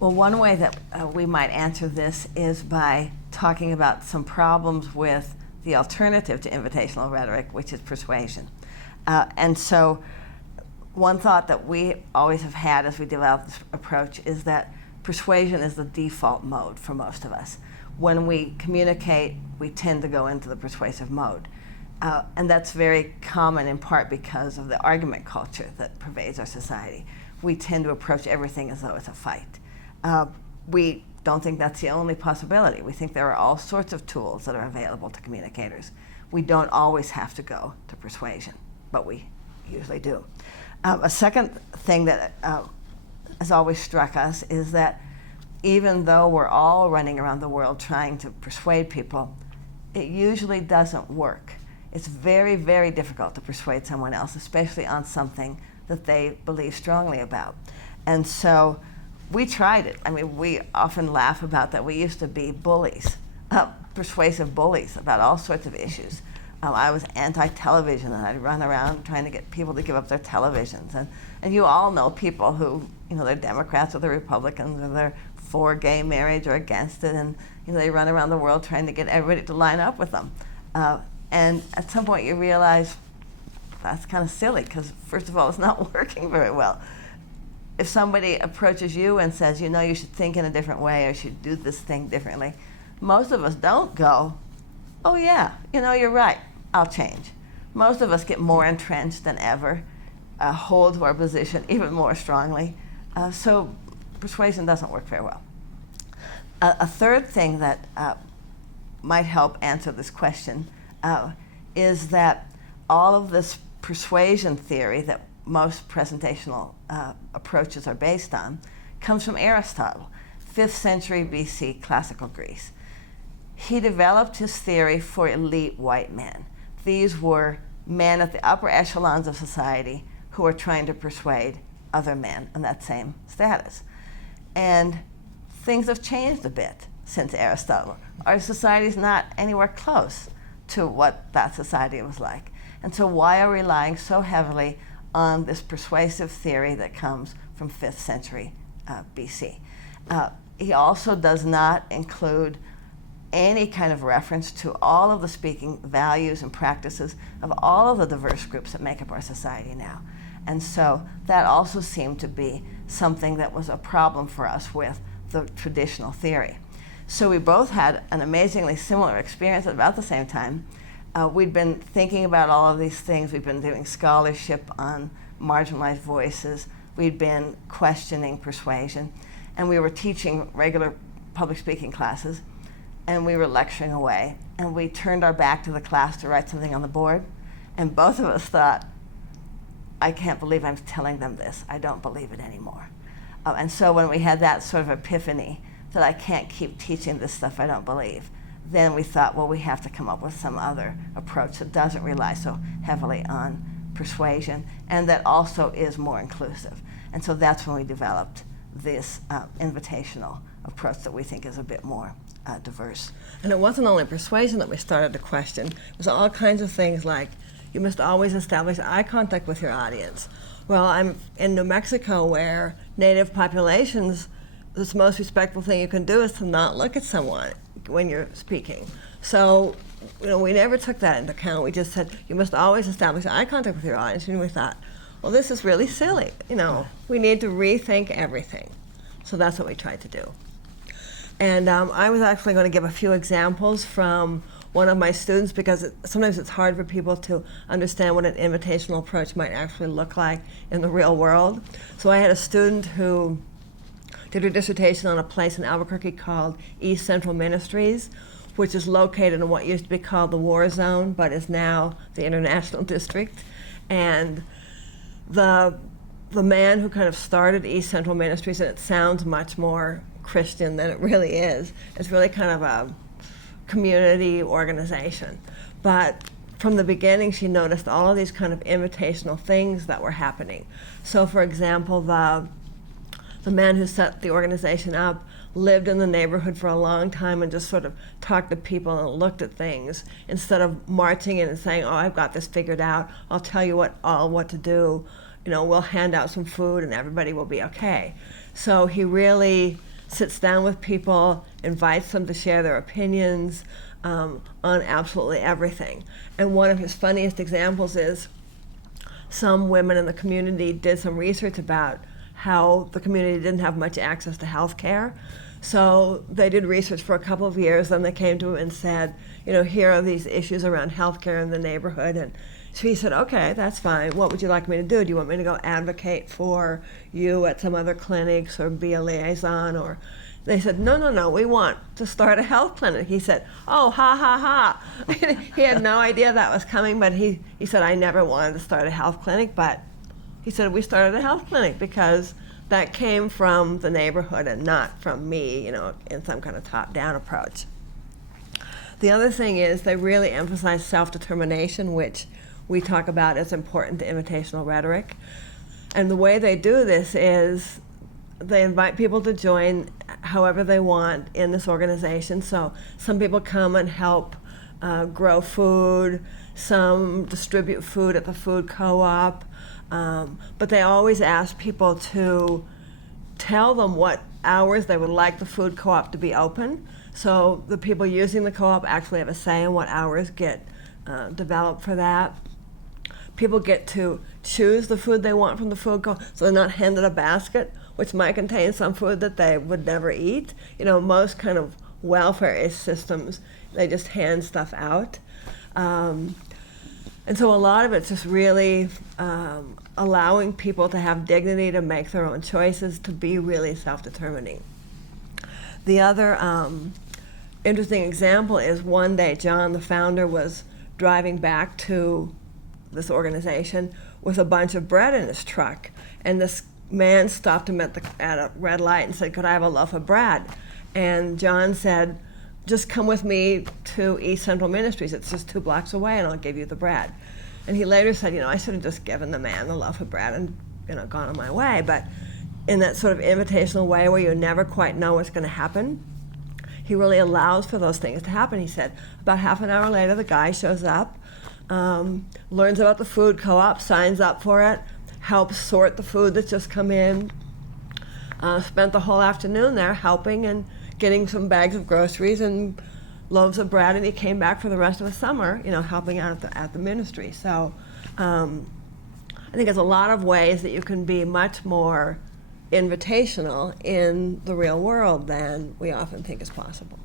Well, one way that we might answer this is by talking about some problems with the alternative to invitational rhetoric, which is persuasion. And so one thought that we always have had as we develop this approach is that persuasion is the default mode for most of us. When we communicate, we tend to go into the persuasive mode. And that's very common in part because of the argument culture that pervades our society. We tend to approach everything as though it's a fight. We don't think that's the only possibility. We think there are all sorts of tools that are available to communicators. We don't always have to go to persuasion, but we usually do. A second thing that has always struck us is that even though we're all running around the world trying to persuade people, it usually doesn't work. It's very, very difficult to persuade someone else, especially on something that they believe strongly about. And so we tried it. I mean, we often laugh about that. We used to be bullies, persuasive bullies about all sorts of issues. I was anti-television, and I'd run around trying to get people to give up their televisions. And you all know people who, they're Democrats or they're Republicans, or they're for gay marriage or against it, and they run around the world trying to get everybody to line up with them. And at some point you realize that's kind of silly, because first of all, it's not working very well. If somebody approaches you and says, you should think in a different way or you should do this thing differently, most of us don't go, oh yeah, you're right, I'll change. Most of us get more entrenched than ever, hold to our position even more strongly. So persuasion doesn't work very well. A third thing that might help answer this question is that all of this persuasion theory that most presentational approaches are based on comes from Aristotle, 5th century BC, classical Greece. He developed his theory for elite white men. These were men at the upper echelons of society who were trying to persuade other men in that same status. And things have changed a bit since Aristotle. Our society is not anywhere close to what that society was like. And so why are we relying so heavily on this persuasive theory that comes from 5th century BC? He also does not include any kind of reference to all of the speaking values and practices of all of the diverse groups that make up our society now. And so that also seemed to be something that was a problem for us with the traditional theory. So we both had an amazingly similar experience at about the same time. We'd been thinking about all of these things. We'd been doing scholarship on marginalized voices. We'd been questioning persuasion. And we were teaching regular public speaking classes. And we were lecturing away. And we turned our back to the class to write something on the board. And both of us thought, I can't believe I'm telling them this. I don't believe it anymore. And so when we had that sort of epiphany that I can't keep teaching this stuff I don't believe, then we thought, well, we have to come up with some other approach that doesn't rely so heavily on persuasion and that also is more inclusive. And so that's when we developed this invitational approach that we think is a bit more diverse. And it wasn't only persuasion that we started to question. It was all kinds of things like, you must always establish eye contact with your audience. Well, I'm in New Mexico where native populations, the most respectful thing you can do is to not look at someone when you're speaking. So, we never took that into account. We just said, you must always establish eye contact with your audience. And we thought, well, this is really silly. We need to rethink everything. So that's what we tried to do. And I was actually going to give a few examples from one of my students, because sometimes it's hard for people to understand what an invitational approach might actually look like in the real world. So I had a student who did her dissertation on a place in Albuquerque called East Central Ministries, which is located in what used to be called the War Zone, but is now the International District. And the man who kind of started East Central Ministries, and it sounds much more Christian than it really is, it's really kind of a community organization. But from the beginning, she noticed all of these kind of invitational things that were happening. So for example, the man who set the organization up lived in the neighborhood for a long time and just sort of talked to people and looked at things instead of marching in and saying, oh, I've got this figured out, I'll tell you what to do, we'll hand out some food and everybody will be okay. So he really sits down with people, invites them to share their opinions on absolutely everything. And one of his funniest examples is some women in the community did some research about how the community didn't have much access to health care. So they did research for a couple of years, then they came to him and said, here are these issues around health care in the neighborhood. And so he said, okay, that's fine. What would you like me to do? Do you want me to go advocate for you at some other clinics or be a liaison? Or they said, no, we want to start a health clinic. He said, oh, ha, ha, ha. He had no idea that was coming, but he said, I never wanted to start a health clinic, but he said, we started a health clinic because that came from the neighborhood and not from me, in some kind of top-down approach. The other thing is they really emphasize self-determination, which we talk about as important to invitational rhetoric. And the way they do this is they invite people to join however they want in this organization. So some people come and help grow food, some distribute food at the food co-op, but they always ask people to tell them what hours they would like the food co-op to be open. So the people using the co-op actually have a say in what hours get developed for that. People get to choose the food they want from the food co-op, so they're not handed a basket, which might contain some food that they would never eat. Most kind of welfare systems, they just hand stuff out. And so a lot of it's just really allowing people to have dignity, to make their own choices, to be really self-determining. The other interesting example is one day John, the founder, was driving back to this organization with a bunch of bread in his truck, and this man stopped him at a red light and said, could I have a loaf of bread? And John said, just come with me to East Central Ministries. It's just 2 blocks away and I'll give you the bread. And he later said, I should have just given the man the loaf of bread and gone on my way. But in that sort of invitational way where you never quite know what's going to happen, he really allows for those things to happen. He said about half an hour later, the guy shows up, learns about the food co-op, signs up for it, helps sort the food that's just come in, spent the whole afternoon there helping and getting some bags of groceries and loaves of bread, and he came back for the rest of the summer, helping out at the ministry. So I think there's a lot of ways that you can be much more invitational in the real world than we often think is possible.